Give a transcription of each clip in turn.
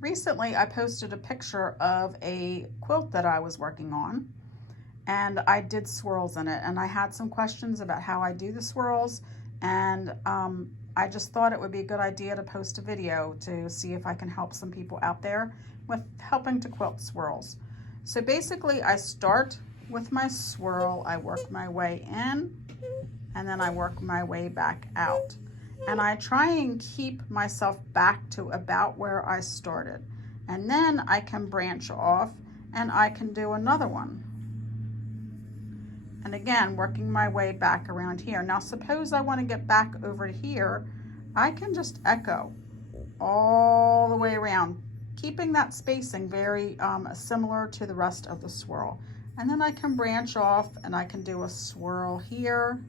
recently I posted a picture of a quilt that I was working on, and I did swirls in it, and I had some questions about how I do the swirls, and I just thought it would be a good idea to post a video to see if I can help some people out there with helping to quilt swirls. So basically I start with my swirl, I work my way in, and then I work my way back out. And I try and keep myself back to about where I started. And then I can branch off and I can do another one. And again, working my way back around here. Now suppose I want to get back over here, I can just echo all the way around, keeping that spacing very similar to the rest of the swirl. And then I can branch off and I can do a swirl here.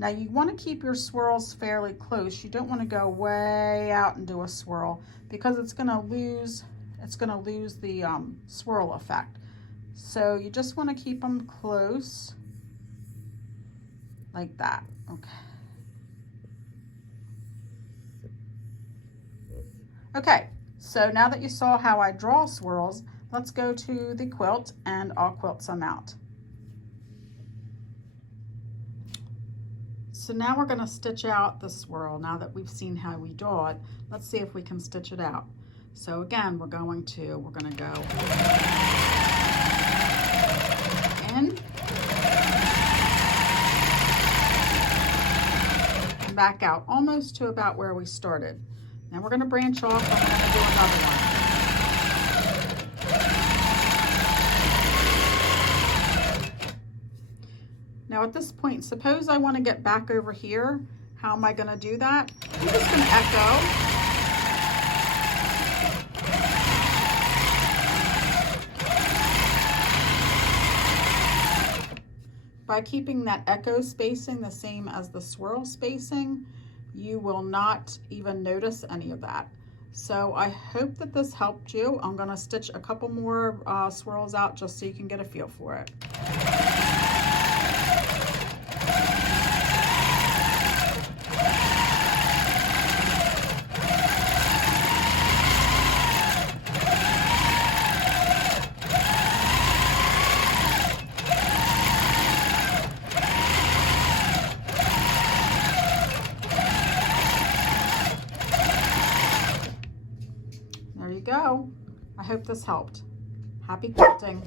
Now you want to keep your swirls fairly close. You don't want to go way out and do a swirl because it's going to lose the swirl effect. So you just want to keep them close like that. Okay. Okay, so now that you saw how I draw swirls, let's go to the quilt and I'll quilt some out. So now we're going to stitch out the swirl. Now that we've seen how we draw it, let's see if we can stitch it out. So again, we're going to go in and back out, almost to about where we started. Now we're going to branch off and we're going to do another one. Now at this point, suppose I want to get back over here. How am I going to do that? I'm just going to echo. By keeping that echo spacing the same as the swirl spacing, you will not even notice any of that. So I hope that this helped you. I'm going to stitch a couple more swirls out just so you can get a feel for it. There you go. I hope this helped. Happy quilting.